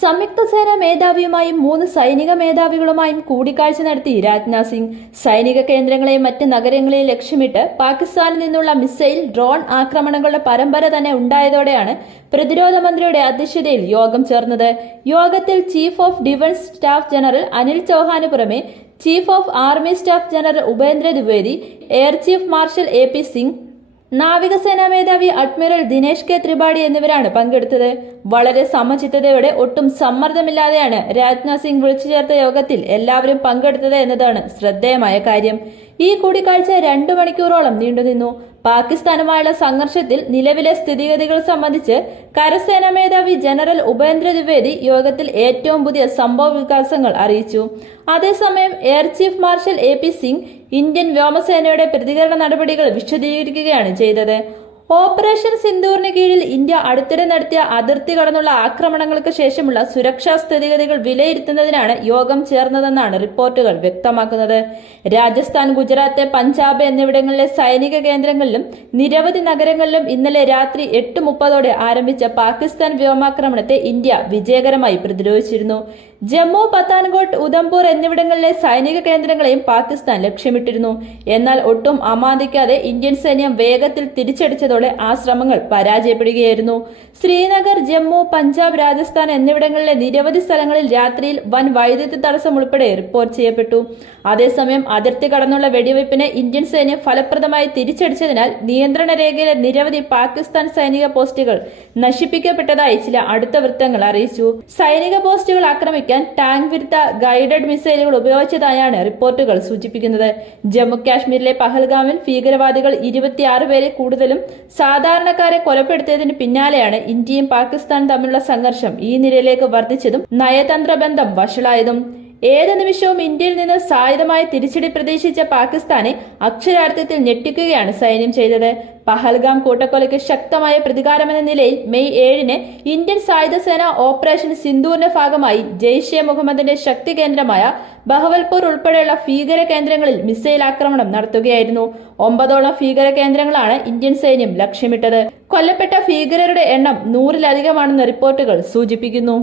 സംയുക്ത സേനാ മേധാവിയുമായും മൂന്ന് സൈനിക മേധാവികളുമായും കൂടിക്കാഴ്ച നടത്തി രാജ്നാഥ് സിംഗ്. സൈനിക കേന്ദ്രങ്ങളെ മറ്റ് നഗരങ്ങളെ ലക്ഷ്യമിട്ട് പാകിസ്ഥാനിൽ നിന്നുള്ള മിസൈൽ ഡ്രോൺ ആക്രമണങ്ങളുടെ പരമ്പര തന്നെ ഉണ്ടായതോടെയാണ് പ്രതിരോധ മന്ത്രിയുടെ അധ്യക്ഷതയിൽ യോഗം ചേർന്നത്. യോഗത്തിൽ chief of defence staff general Anil ചൌഹാന് പുറമെ chief of army staff general Upendra Dwivedi air chief marshal A P Singh നാവികസേനാ മേധാവി അഡ്മിറൽ ദിനേഷ് കെ ത്രിപാഠി എന്നിവരാണ് പങ്കെടുത്തത്. വളരെ സമചിത്തതയോടെ ഒട്ടും സമ്മർദ്ദമില്ലാതെയാണ് രാജ്നാഥ് സിംഗ് വിളിച്ചു ചേർത്ത യോഗത്തിൽ എല്ലാവരും പങ്കെടുത്തത് എന്നതാണ് ശ്രദ്ധേയമായ കാര്യം. ഈ കൂടിക്കാഴ്ച രണ്ടു മണിക്കൂറോളം നീണ്ടുനിന്നു പാകിസ്ഥാനുമായുള്ള സംഘർഷത്തിൽ നിലവിലെ സ്ഥിതിഗതികൾ സംബന്ധിച്ച് കരസേനാ മേധാവി ജനറൽ ഉപേന്ദ്ര ദ്വിവേദി യോഗത്തിൽ ഏറ്റവും പുതിയ സംഭവ വികാസങ്ങൾ അറിയിച്ചു. അതേസമയം air chief marshal A P Singh Indian വ്യോമസേനയുടെ പ്രതികരണ നടപടികൾ വിശദീകരിക്കുകയാണ് ചെയ്തത്. ഓപ്പറേഷൻ സിന്ദൂറിന് കീഴിൽ ഇന്ത്യ അടുത്തിടെ നടത്തിയ അതിർത്തി കടന്നുള്ള ആക്രമണങ്ങൾക്ക് ശേഷമുള്ള സുരക്ഷാ സ്ഥിതിഗതികൾ വിലയിരുത്തുന്നതിനാണ് യോഗം ചേർന്നതെന്നാണ് റിപ്പോർട്ടുകൾ വ്യക്തമാക്കുന്നത്. രാജസ്ഥാൻ ഗുജറാത്ത് പഞ്ചാബ് എന്നിവിടങ്ങളിലെ സൈനിക കേന്ദ്രങ്ങളിലും നിരവധി നഗരങ്ങളിലും ഇന്നലെ രാത്രി എട്ട് മുപ്പതോടെ ആരംഭിച്ച പാകിസ്ഥാൻ വ്യോമാക്രമണത്തെ ഇന്ത്യ വിജയകരമായി പ്രതിരോധിച്ചിരുന്നു. ജമ്മു പത്താൻകോട്ട് ഉധംപൂർ എന്നിവിടങ്ങളിലെ സൈനിക കേന്ദ്രങ്ങളെയും പാകിസ്ഥാൻ ലക്ഷ്യമിട്ടിരുന്നു. എന്നാൽ ഒട്ടും അമാന്തിക്കാതെ ഇന്ത്യൻ സൈന്യം വേഗത്തിൽ തിരിച്ചടിച്ചതോടെ ആ ശ്രമങ്ങൾ പരാജയപ്പെടുകയായിരുന്നു. ശ്രീനഗർ ജമ്മു പഞ്ചാബ് രാജസ്ഥാൻ എന്നിവിടങ്ങളിലെ നിരവധി സ്ഥലങ്ങളിൽ രാത്രിയിൽ വൻ വൈദ്യുതി തടസ്സം ഉൾപ്പെടെ റിപ്പോർട്ട് ചെയ്യപ്പെട്ടു. അതേസമയം അതിർത്തി കടന്നുള്ള വെടിവയ്പ്പിനെ ഇന്ത്യൻ സൈന്യം ഫലപ്രദമായി തിരിച്ചടിച്ചതിനാൽ നിയന്ത്രണ രേഖയിലെ നിരവധി പാകിസ്ഥാൻ സൈനിക പോസ്റ്റുകൾ നശിപ്പിക്കപ്പെട്ടതായി ചില അടുത്ത വൃത്തങ്ങൾ അറിയിച്ചു. സൈനിക പോസ്റ്റുകൾ ആക്രമിക്കാൻ ടാങ്ക് വിരുദ്ധ ഗൈഡഡ് മിസൈലുകൾ ഉപയോഗിച്ചതായാണ് റിപ്പോർട്ടുകൾ സൂചിപ്പിക്കുന്നത്. ജമ്മു കാശ്മീരിലെ പഹൽഗാമിൽ ഭീകരവാദികൾ ഇരുപത്തിയാറ് പേരെ കൂടുതലും സാധാരണക്കാരെ കൊലപ്പെടുത്തിയതിന് പിന്നാലെയാണ് ഇന്ത്യയും പാകിസ്ഥാനും തമ്മിലുള്ള സംഘർഷം ഈ നിലയിലേക്ക് വർദ്ധിച്ചതും നയതന്ത്ര ബന്ധം വഷളായതും. ഏത് നിമിഷവും ഇന്ത്യയിൽ നിന്ന് സായുധമായി തിരിച്ചടി പ്രതീക്ഷിച്ച പാകിസ്ഥാനെ അക്ഷരാർത്ഥത്തിൽ ഞെട്ടിക്കുകയാണ് സൈന്യം ചെയ്തത്. പഹൽഗാം കൂട്ടക്കൊലയ്ക്ക് ശക്തമായ പ്രതികാരമെന്ന നിലയിൽ മെയ് ഏഴിന് ഇന്ത്യൻ സായുധ സേന ഓപ്പറേഷൻ സിന്ധൂറിന്റെ ഭാഗമായി ജെയ്ഷെ മുഹമ്മദിന്റെ ശക്തി കേന്ദ്രമായ ബഹവൽപൂർ ഉൾപ്പെടെയുള്ള ഭീകര കേന്ദ്രങ്ങളിൽ മിസൈൽ ആക്രമണം നടത്തുകയായിരുന്നു. ഒമ്പതോളം ഭീകര കേന്ദ്രങ്ങളാണ് ഇന്ത്യൻ സൈന്യം ലക്ഷ്യമിട്ടത്. കൊല്ലപ്പെട്ട ഭീകരരുടെ എണ്ണം നൂറിലധികമാണെന്ന് റിപ്പോർട്ടുകൾ സൂചിപ്പിക്കുന്നു.